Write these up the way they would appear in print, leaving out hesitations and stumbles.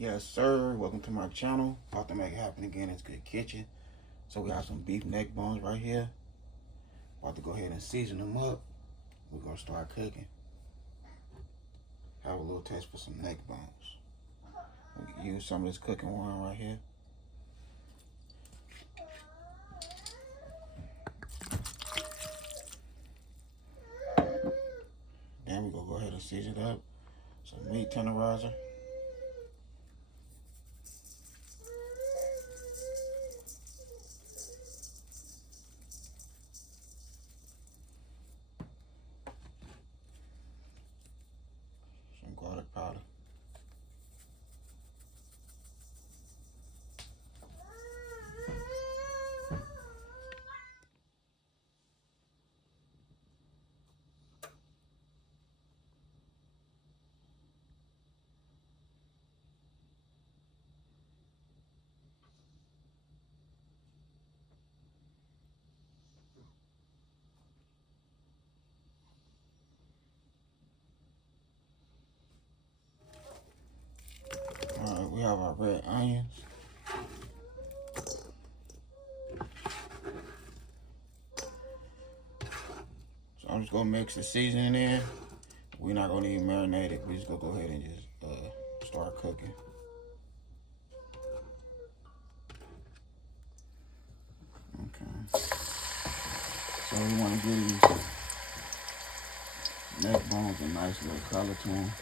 Yes, sir. Welcome to my channel. About to make it happen again. It's Good Kitchen. So we have some beef neck bones right here. About to go ahead and season them up. We're gonna start cooking. Have a little taste for some neck bones. We can use some of this cooking wine right here. Then we're gonna go ahead and season it up. Some meat tenderizer. Some garlic powder. Alright, we have our red onions. So I'm just gonna mix the seasoning in. We're not gonna even marinate it. We're just gonna go ahead and just start cooking. Okay. So we want to give these neck bones a nice little color to them.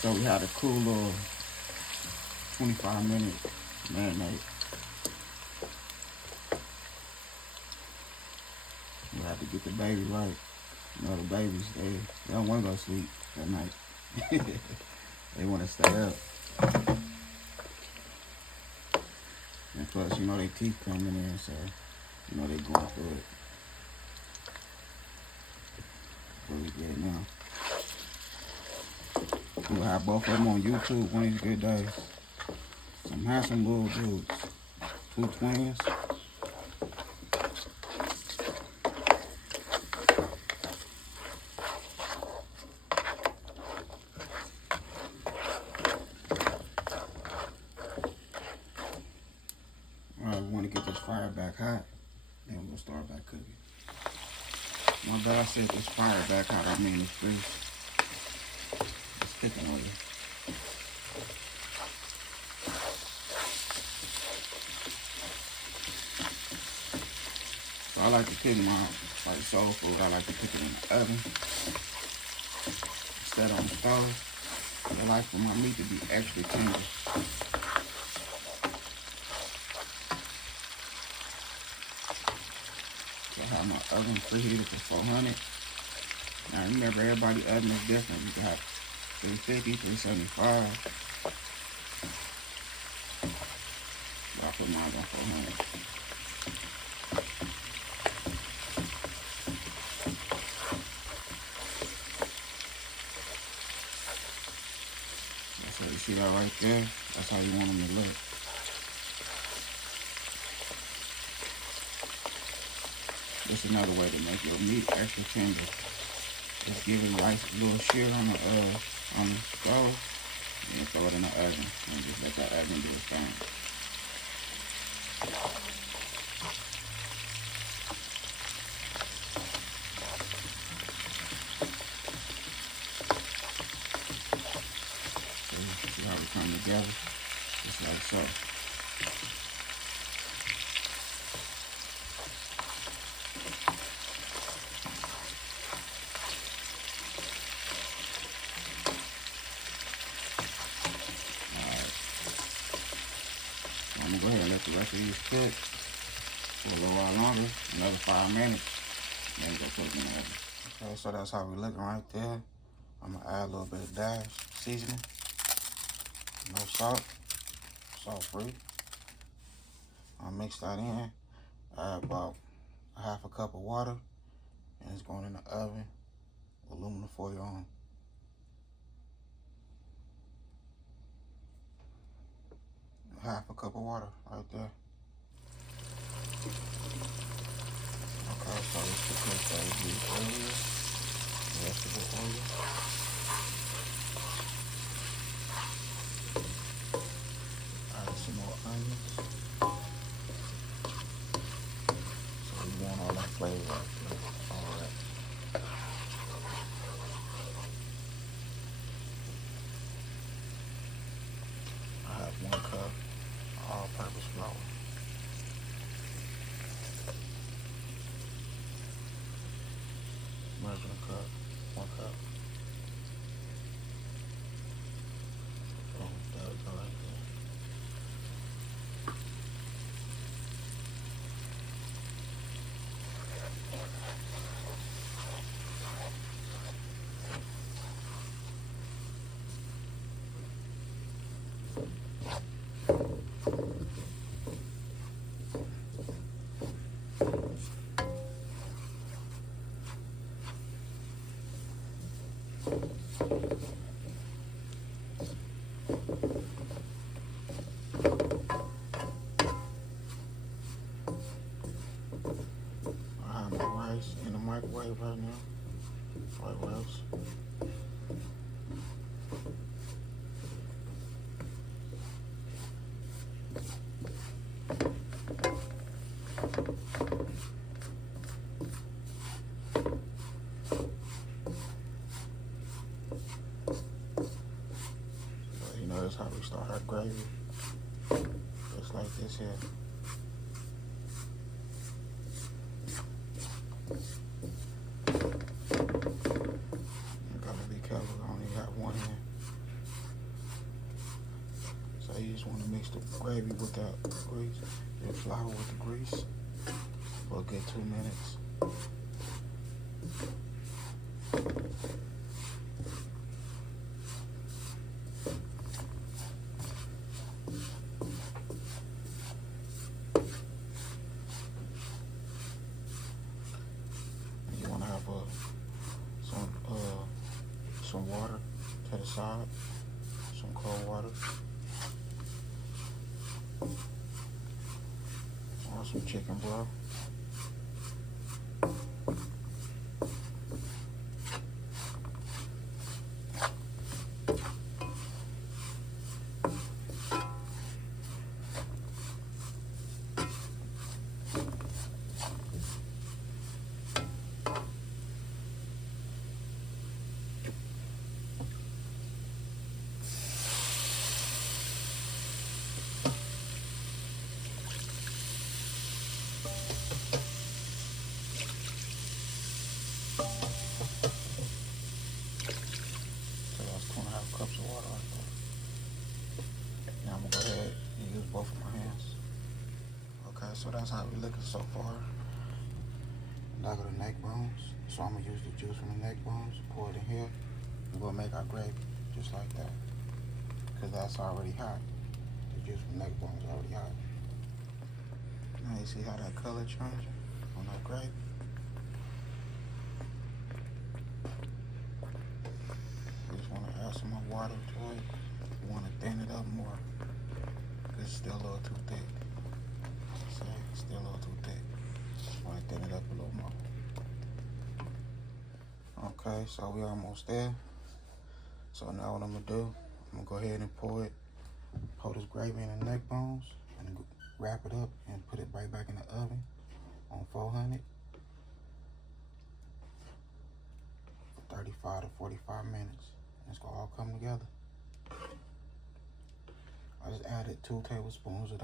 So we had a cool little 25-minute marinade. We have to get the baby right. You know, the babies, they don't want to go to sleep at night. They want to stay up. And plus, you know, their teeth coming in, so, you know, they going through it. Really good now. We'll have both of them on YouTube one of these good days. Some handsome little dudes. Two twins. Alright, we want to get this fire back hot. Then we're going to start back cooking. My bad, I said this fire back hot, I mean it's grease. It's cooking on you. So I like to cook my soul food. I like to cook it in the oven instead on the stove. I like for my meat to be extra tender. So I have my oven preheated to 400. Now remember, everybody's oven is different. You can have 350, 375. But I put mine on 400. So you see that right there? That's how you want them to look. This is another way to make your meat extra tender. Just give it a nice little sear on the stove, and then throw it in the oven, and just let that oven do its thing. So see how we come together, just like so. I'm gonna go ahead and let the rest of these cook for a little while longer, another 5 minutes, and then go put them in the oven. Okay, so that's how we're looking right there. I'm gonna add a little bit of dash seasoning, no salt, salt free. I'll mix that in, add about a half a cup of water, and it's going in the oven with aluminum foil on. Half a cup of water right there. Okay. So this the cook that we used earlier. Vegetable oil. Add some more onions. So we want all that flavor right there. All that. I have 1 cup all-purpose flour. Measuring cup, 1 cup. Oh, there we go right there. I have my rice in the microwave right now. White rice. You know, that's how we start our gravy. Just like this here. You gotta be careful, I only got 1 hand. So you just want to mix the gravy with that grease, your flour with the grease for a good 2 minutes. You want to have some water to the side, some cold water, or some chicken broth. So that's 2.5 cups of water right there. Now I'm gonna go ahead and use both of my hands. Okay, so that's how we looking so far. Now I got the neck bones. So I'm gonna use the juice from the neck bones, pour it in here. We're gonna make our gravy just like that. Cause that's already hot. The juice from the neck bones is already hot. Now you see how that color changing on that gravy? You just wanna add some more water to it. You wanna thin it up more. Cause it's still a little too thick. See, it's still a little too thick. Just wanna thin it up a little more. Okay, so we almost there. So now what I'm gonna do, I'm gonna go ahead and pour this gravy in the neck bones and wrap it up and put it right back in the oven on 400 for 35 to 45 minutes. And it's gonna all come together. I just added 2 tablespoons of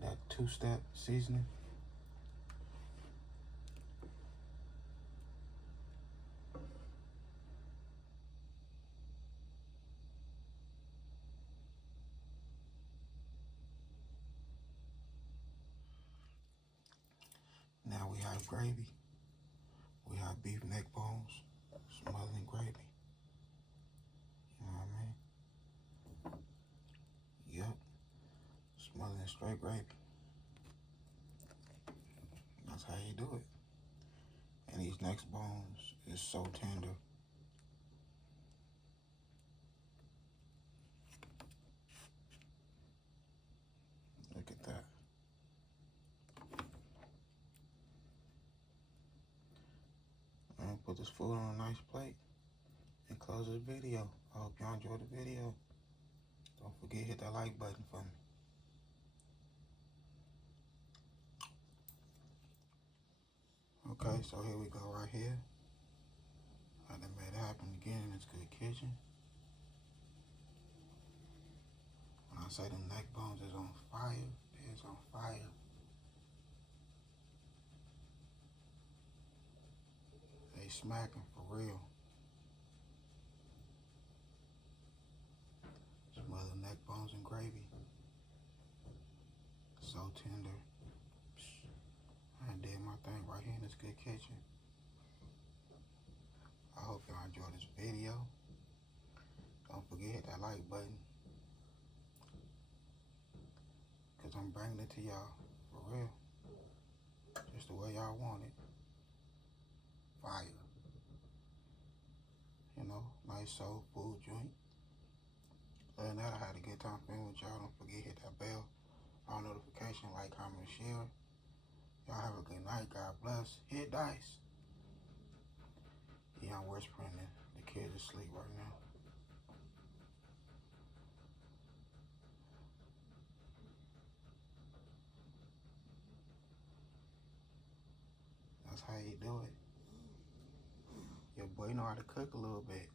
that 2-step seasoning. Now we have gravy. We have beef neck bones, smothered in gravy. You know what I mean? Yep. Smothered in straight gravy. That's how you do it. And these neck bones is so tender. Look at that. put this food on a nice plate and close this video. I hope y'all enjoyed the video. Don't forget to hit that like button for me. Okay, so here we go right here. I done made it happen again in this good kitchen. When I say the neck bones is on fire, it's on fire. They smacking for real. Smothered neck bones and gravy. So tender. I did my thing right here in this good kitchen. I hope y'all enjoyed this video. Don't forget to hit that like button, cause I'm bringing it to y'all for real. Just the way y'all want it. Fire. You know, nice soul food joint. Other than that, I had a good time being with y'all. Don't forget to hit that bell, all notification, like, comment, and share. Y'all have a good night. God bless. Hit dice. Yeah, I'm whispering it. The kids asleep right now. That's how you do it. Your boy know how to cook a little bit.